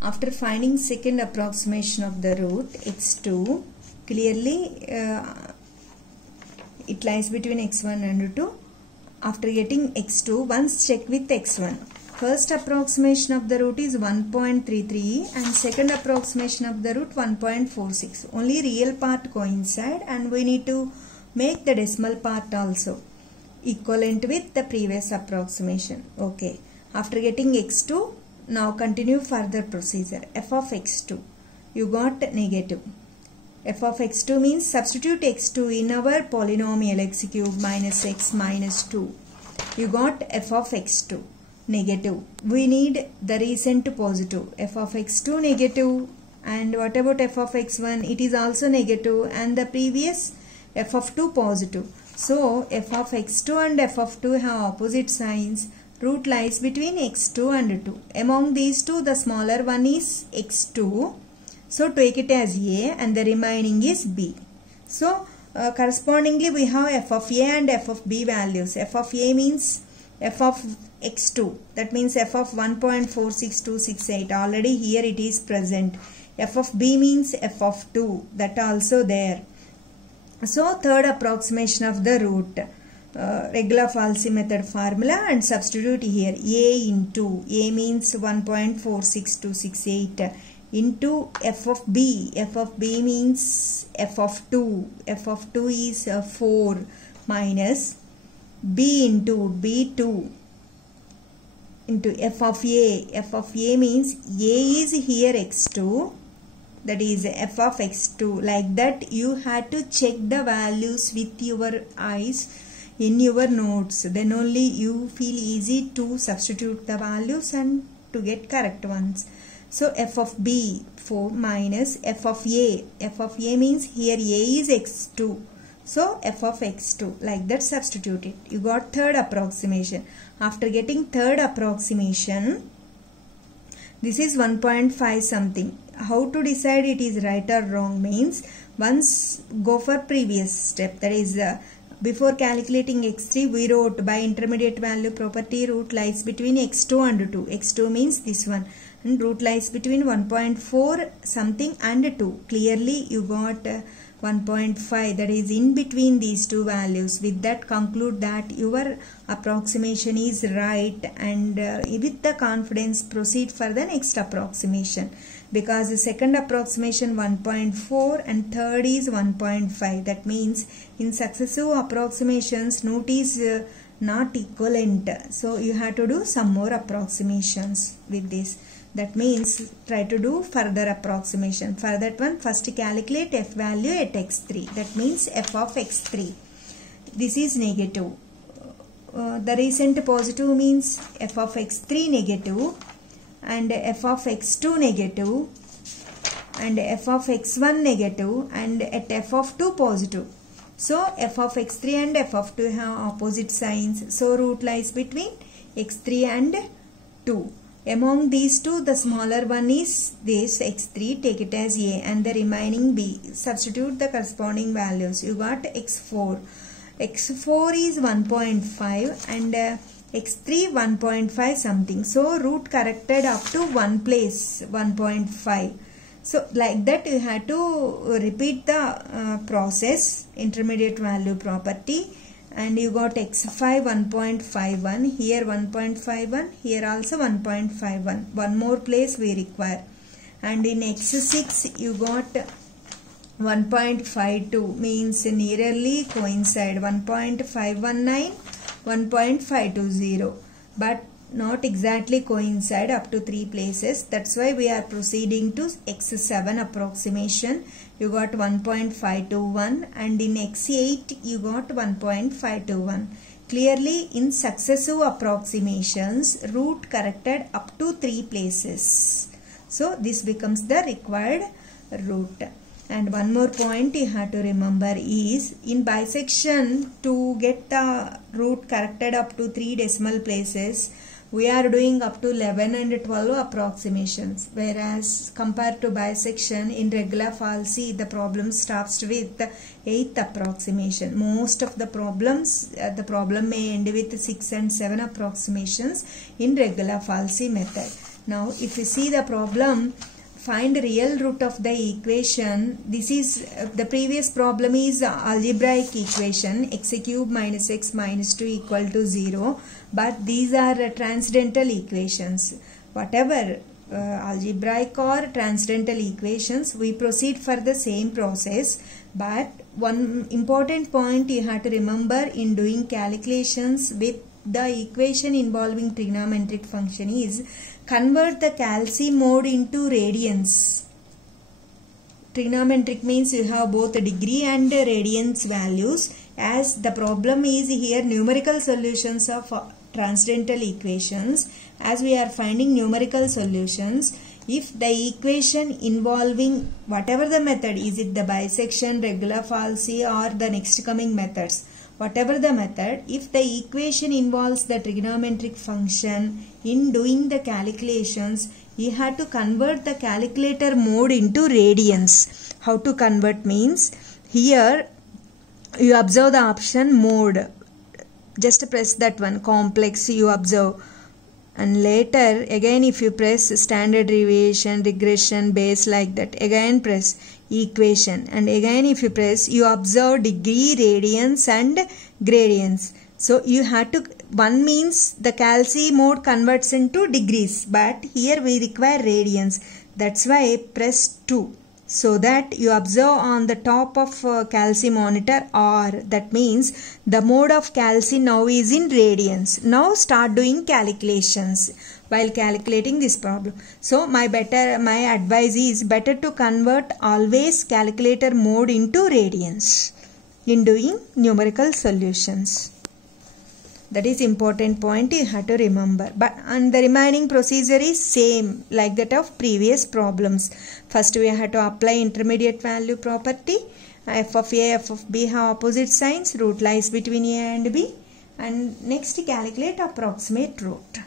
After finding second approximation of the root x2, clearly it lies between x1 and 2. After getting x2, once check with x1. First approximation of the root is 1.33 and second approximation of the root 1.46. Only real part coincide and we need to make the decimal part also equivalent with the previous approximation. Okay. After getting x2, now continue further procedure. F of x2. You got negative. F of x2 means substitute x2 in our polynomial x cube minus x minus 2. You got f of x2 negative. We need the recent positive. F of x2 negative. And what about f of x1? It is also negative. And the previous f of 2 positive. So f of x2 and f of 2 have opposite signs. Root lies between x2 and 2. Among these two, the smaller one is x2. So take it as A and the remaining is B. So correspondingly we have f of A and f of B values. F of A means f of x2. That means f of 1.46268. Already here it is present. F of B means f of 2. That also there. So third approximation of the root. Regular falsi method formula and substitute here A into A means 1.46268 into f of B. F of B means f of 2. F of 2 is 4 minus B into B2 into f of A. F of A means A is here x2. That is f of x2. Like that you had to check the values with your eyes in your notes. Then only you feel easy to substitute the values and to get correct ones. So f of B 4 minus f of A. F of A means here A is x2. So f of x2. Like that substitute it. You got third approximation. After getting third approximation, this is 1.5 something. How to decide it is right or wrong means once go for previous step. That is before calculating x3 we wrote by intermediate value property root lies between x2 and 2. x2 means this one. And root lies between 1.4 something and 2. Clearly you got 1.5, that is in between these two values. With that conclude that your approximation is right and with the confidence proceed for the next approximation. Because the second approximation 1.4 and third is 1.5. That means in successive approximations root is not equivalent. So you have to do some more approximations with this. That means try to do further approximation. For that one, first calculate f value at x3. That means f of x3. This is negative. The recent positive means f of x3 negative and f of x2 negative and f of x1 negative and at f of 2 positive. So f of x3 and f of 2 have opposite signs. So root lies between x3 and 2. Among these two, the smaller one is this x3, take it as A and the remaining B. Substitute the corresponding values. You got x4. x4 is 1.5 and x3 1.5 something. So root corrected up to one place 1.5. So like that you have to repeat the process, intermediate value property. And you got x5 1.51, here 1.51, here also 1.51. One more place we require. And in x6 you got 1.52 means nearly coincide 1.519, 1.520. But not exactly coincide up to 3 places. That's why we are proceeding to x7 approximation. You got 1.521 and in x8 you got 1.521. Clearly in successive approximations root corrected up to 3 places. So this becomes the required root. And one more point you have to remember is in bisection to get the root corrected up to 3 decimal places we are doing up to 11 and 12 approximations, whereas compared to bisection in regular falsi the problem starts with the 8th approximation. Most of the problems the problem may end with 6 and 7 approximations in regular falsi method. Now if you see the problem, find real root of the equation. This is the previous problem is algebraic equation, x cube minus x minus 2 equal to 0, but these are transcendental equations. Whatever algebraic or transcendental equations, we proceed for the same process, but one important point you have to remember in doing calculations with the equation involving trigonometric function is convert the Calci mode into radians. Trigonometric means you have both degree and radians values. As the problem is here numerical solutions of transcendental equations, as we are finding numerical solutions, if the equation involving whatever the method, is it the bisection, regular falsi or the next coming methods, whatever the method, if the equation involves the trigonometric function, in doing the calculations, you have to convert the calculator mode into radians. How to convert means, here you observe the option mode. Just press that one, complex, you observe. And later, again if you press standard deviation, regression, base, like that, again press equation. And again if you press, you observe degree, radians and gradients. So you have to, one means the Calci mode converts into degrees, but here we require radians. That's why press 2. So that you observe on the top of Calci monitor R. That means the mode of Calci now is in radians. Now start doing calculations while calculating this problem. So my advice is better to convert always calculator mode into radians in doing numerical solutions. That is important point you have to remember. And the remaining procedure is same like that of previous problems. First we have to apply intermediate value property. F of A, F of B have opposite signs. Root lies between A and B. And next calculate approximate root.